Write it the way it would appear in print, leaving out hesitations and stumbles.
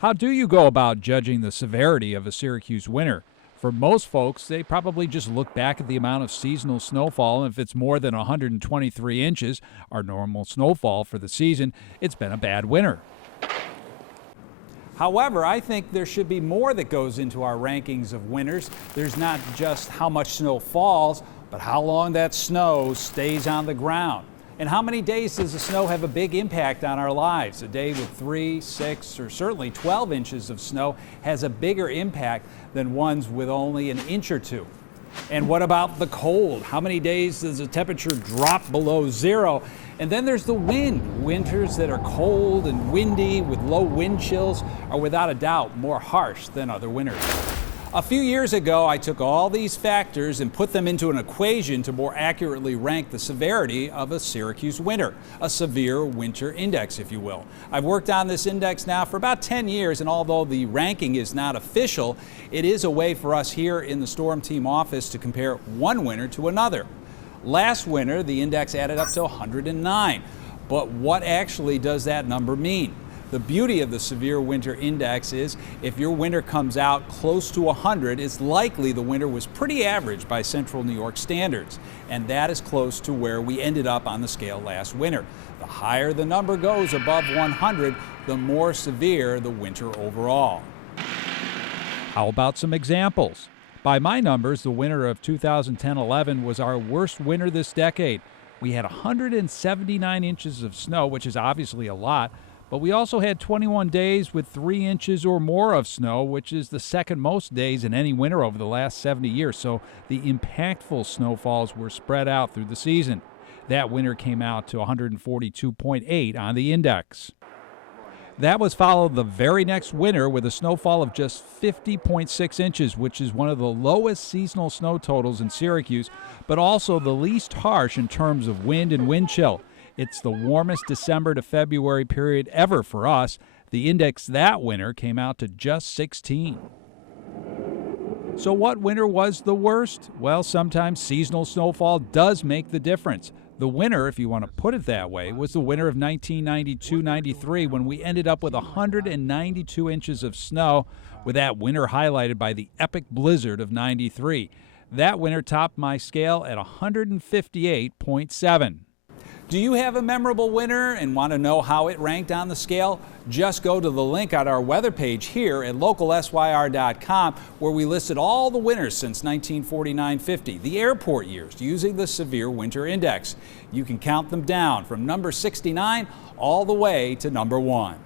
How do you go about judging the severity of a Syracuse winter? For most folks, they probably just look back at the amount of seasonal snowfall, and if it's more than 123 inches, our normal snowfall for the season, it's been a bad winter. However, I think there should be more that goes into our rankings of winters. There's not just how much snow falls, but how long that snow stays on the ground. And how many days does the snow have a big impact on our lives? A day with 3, 6, or certainly 12 inches of snow has a bigger impact than ones with only an inch or two. And what about the cold? How many days does the temperature drop below zero? And then there's the wind. Winters that are cold and windy with low wind chills are without a doubt more harsh than other winters. A few years ago, I took all these factors and put them into an equation to more accurately rank the severity of a Syracuse winter, a severe winter index, if you will. I've worked on this index now for about 10 years, and although the ranking is not official, it is a way for us here in the Storm Team office to compare one winter to another. Last winter, the index added up to 109, but what actually does that number mean? The beauty of the severe winter index is if your winter comes out close to 100, it's likely the winter was pretty average by central New York standards. And that is close to where we ended up on the scale last winter. The higher the number goes above 100, the more severe the winter overall. How about some examples? By my numbers, the winter of 2010-11 was our worst winter this decade. We had 179 inches of snow, which is obviously a lot. But we also had 21 days with 3 inches or more of snow, which is the second most days in any winter over the last 70 years. So the impactful snowfalls were spread out through the season. That winter came out to 142.8 on the index. That was followed the very next winter with a snowfall of just 50.6 inches, which is one of the lowest seasonal snow totals in Syracuse, but also the least harsh in terms of wind and wind chill. It's the warmest December to February period ever for us. The index that winter came out to just 16. So what winter was the worst? Well, sometimes seasonal snowfall does make the difference. The winter, if you want to put it that way, was the winter of 1992-93 when we ended up with 192 inches of snow, with that winter highlighted by the epic blizzard of 93. That winter topped my scale at 158.7. Do you have a memorable winter and want to know how it ranked on the scale? Just go to the link on our weather page here at localsyr.com, where we listed all the winters since 1949-50, the airport years, using the severe winter index. You can count them down from number 69 all the way to number 1.